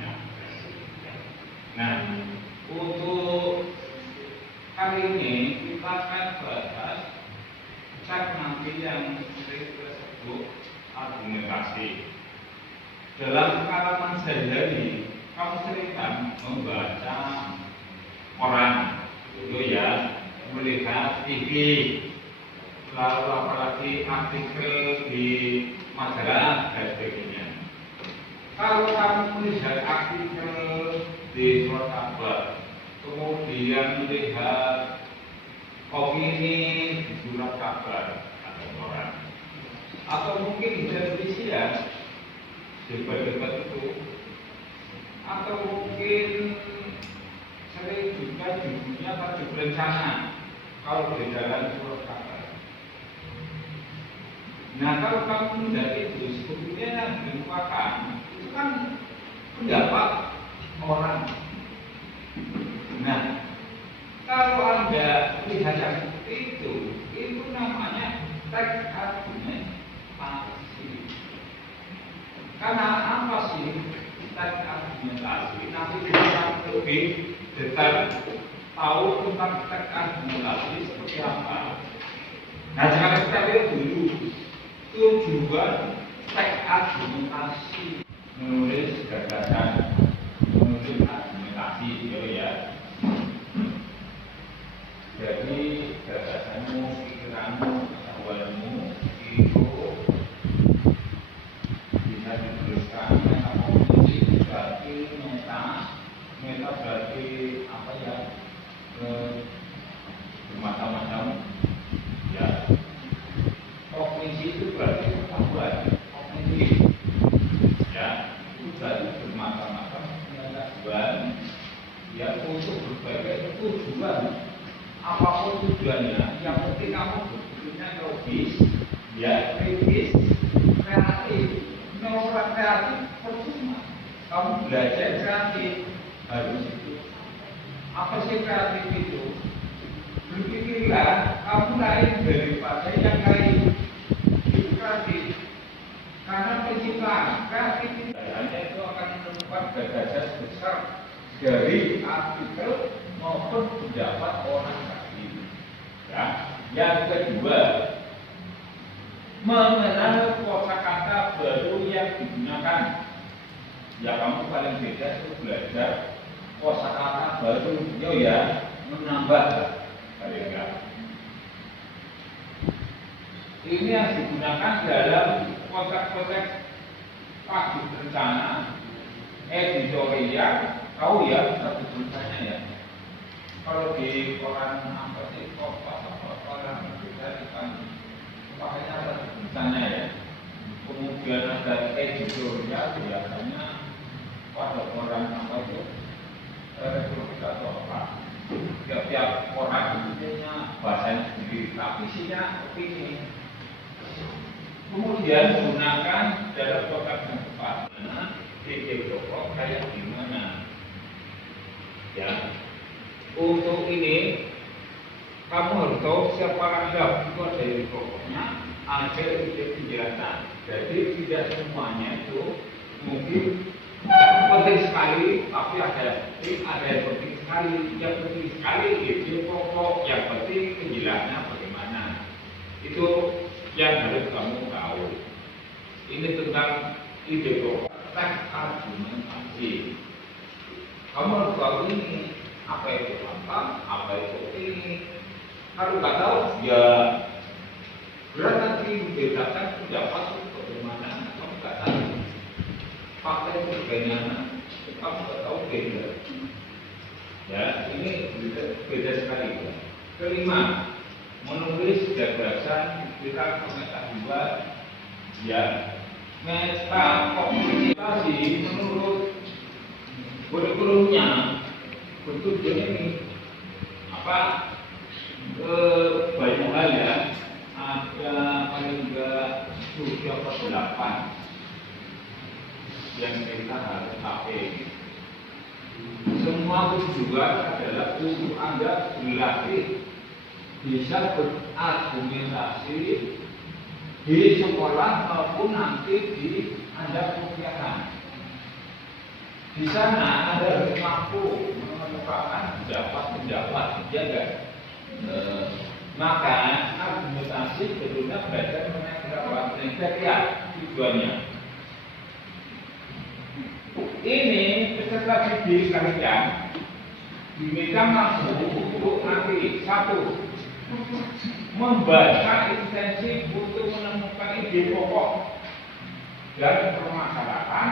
semuanya. Nah, untuk kali ini kita akan bahas cek nanti yang sering tersebut argumentasi. Dalam pengalaman sehari-hari, kamu sering kan membaca koran, itu ya, melihat TV, lalu apalagi artikel di majalah dan sebagainya. Kalau kamu melihat artikel di surat kabar, kemudian melihat opini di surat kabar atau koran, atau mungkin di televisi debat-debat itu, atau mungkin sering juga judulnya tajuk berencana kalau di dalam surat kabar. Nah, kalau kamu melihat itu sebetulnya merupakan itu kan pendapat orang. Nah, kalau Anda melihat yang seperti itu namanya teks argumentasi. Karena apa sih teks argumentasi? Nanti kita lebih detail tahu tentang teks argumentasi seperti apa. Nah, sekarang kita lihat dulu tujuan teks argumentasi: menulis gagasan, menulis argumentasi, ya. Jadi gagasanmu, pikiranmu, pengetahuanmu itu bisa dituliskan. Metakognisi berarti meta berarti apa ya? Bermacam-macam, ya. Kognisi itu berarti pengetahuan, kognisi, ya. Itu berarti bermacam-macam pengetahuan, ya, untuk berbagai tujuan. Apapun tujuannya, yang penting kamu berpikirnya logis, ya, kritis, kreatif. Kalau orang kreatif percuma. Kamu belajar kreatif harus itu. Apa sih kreatif itu? Berpikirlah kamu lain daripada yang lain. Itu kreatif. Karena penciptaan kreatif itu akan menemukan gagasan besar dari artikel maupun pendapat orang lain. Ya. Yang kedua, mengenal kosakata baru yang digunakan. Ya, kamu paling beda itu belajar kosakata baru, ya, menambah paling enggak. Ini yang digunakan dalam konteks-konteks tajuk rencana, editorial, tahu ya tajuk rencana ya. Kalau di koran apa sih, koran kita kan pakainya tajuk rencana ya. Kemudian ada editorial, biasanya pada koran apa itu, republik atau apa. Tiap-tiap koran punya bahasanya sendiri, tapi isinya opini. Kemudian gunakan dalam konteks yang tepat. Mana ide pokok kayak gimana? Ya. Untuk ini kamu harus tahu setiap paragraf itu ada ide pokoknya, ada ide penjelasan. Jadi tidak semuanya itu mungkin penting sekali, tapi ada yang penting sekali. Yang penting sekali ide pokok, yang penting penjelasannya bagaimana. Itu yang harus kamu tahu. Ini tentang ide pokok teks argumentasi. Kamu harus tahu ini, apa itu apa itu ini. Kalau nggak tahu, ya berat nanti membedakan pendapat itu bagaimana. Kamu nggak tahu fakta itu bagaimana, kamu nggak tahu beda. Ya, ini beda sekali. Ya. Kelima, menulis gagasan kita pengetahuan, ya. Metakognisi menurut kurikulumnya bentuk ini apa, banyak hal ya, ada paling enggak 7 atau 8 yang kita harus pakai. Semua tujuan adalah untuk Anda berlatih bisa berargumentasi di sekolah maupun nanti di Anda kuliahan. Di sana Anda harus mampu menemukan pendapat-pendapat, ya enggak? Maka argumentasi sebetulnya belajar mengenai pendapat kriteria tujuannya. Ini peserta didik kalian diminta mampu untuk nanti satu membaca intensif untuk menemukan ide pokok dan permasalahan